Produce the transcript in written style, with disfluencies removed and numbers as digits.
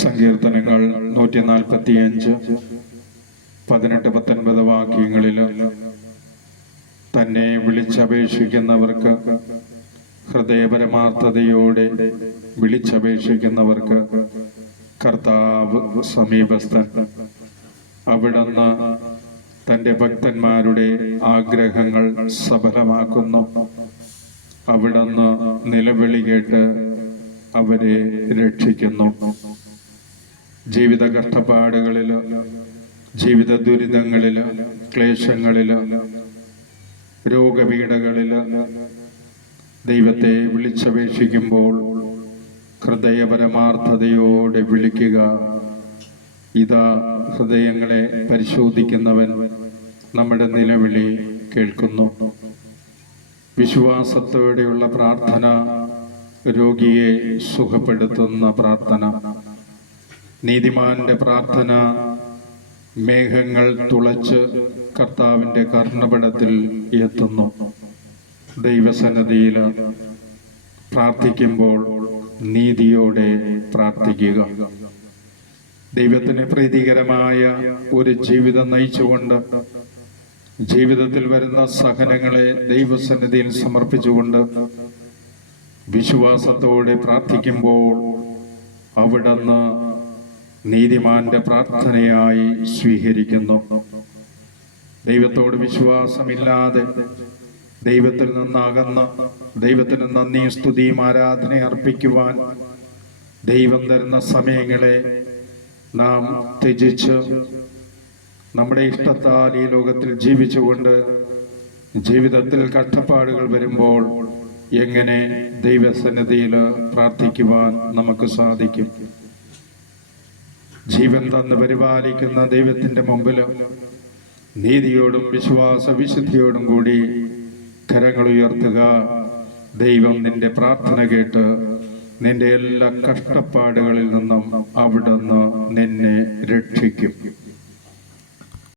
സങ്കീർത്തനങ്ങൾ 145 18-19 വാക്യങ്ങളിൽ തന്നെ വിളിച്ചപേക്ഷിക്കുന്നവർക്ക്, ഹൃദയപരമാർത്ഥതയോടെ വിളിച്ചപേക്ഷിക്കുന്നവർക്ക് കർത്താവ് സമീപസ്ഥൻ. അവിടുന്ന് തൻ്റെ ഭക്തന്മാരുടെ ആഗ്രഹങ്ങൾ സഫലമാക്കുന്നു. അവിടുന്ന് നിലവിളി കേട്ട് അവരെ രക്ഷിക്കുന്നു. ജീവിത കഷ്ടപ്പാടുകളിൽ, ജീവിത ദുരിതങ്ങളിൽ, ക്ലേശങ്ങളിൽ, രോഗപീഠകളിൽ ദൈവത്തെ വിളിച്ചപേക്ഷിക്കുമ്പോൾ ഹൃദയപരമാർത്ഥതയോടെ വിളിക്കുക. ഇതാ ഹൃദയങ്ങളെ പരിശോധിക്കുന്നവൻ നമ്മുടെ നിലവിളി കേൾക്കുന്നു. വിശ്വാസത്തോടെയുള്ള പ്രാർത്ഥന രോഗിയെ സുഖപ്പെടുത്തുന്ന പ്രാർത്ഥന. നീതിമാന്റെ പ്രാർത്ഥന മേഘങ്ങൾ തുളച്ച് കർത്താവിൻ്റെ കർണപടത്തിൽ എത്തുന്നു. ദൈവസന്നിധിയിൽ പ്രാർത്ഥിക്കുമ്പോൾ നീതിയോടെ പ്രാർത്ഥിക്കുക. ദൈവത്തിന് പ്രീതികരമായ ഒരു ജീവിതം നയിച്ചുകൊണ്ട്, ജീവിതത്തിൽ വരുന്ന സഹനങ്ങളെ ദൈവസന്നിധിയിൽ സമർപ്പിച്ചുകൊണ്ട് വിശ്വാസത്തോടെ പ്രാർത്ഥിക്കുമ്പോൾ അവിടുന്ന് നീതിമാന്റെ പ്രാർത്ഥനയായി സ്വീകരിക്കുന്നു. ദൈവത്തോട് വിശ്വാസമില്ലാതെ, ദൈവത്തിൽ നിന്നകന്ന, ദൈവത്തിന് നന്ദിയും സ്തുതിയും ആരാധന അർപ്പിക്കുവാൻ ദൈവം തരുന്ന സമയങ്ങളെ നാം ത്യജിച്ച് നമ്മുടെ ഇഷ്ടത്താൽ ഈ ലോകത്തിൽ ജീവിച്ചുകൊണ്ട് ജീവിതത്തിൽ കഷ്ടപ്പാടുകൾ വരുമ്പോൾ എങ്ങനെ ദൈവസന്നിധിയിൽ പ്രാർത്ഥിക്കുവാൻ നമുക്ക് സാധിക്കും? ജീവൻ തന്ന് പരിപാലിക്കുന്ന ദൈവത്തിൻ്റെ മുമ്പിൽ നീതിയോടും വിശ്വാസ വിശുദ്ധിയോടും കൂടി കരങ്ങൾ ഉയർത്തുക. ദൈവം നിന്റെ പ്രാർത്ഥന കേട്ട് നിന്റെ എല്ലാ കഷ്ടപ്പാടുകളിൽ നിന്നും അവിടുന്ന് നിന്നെ രക്ഷിക്കും.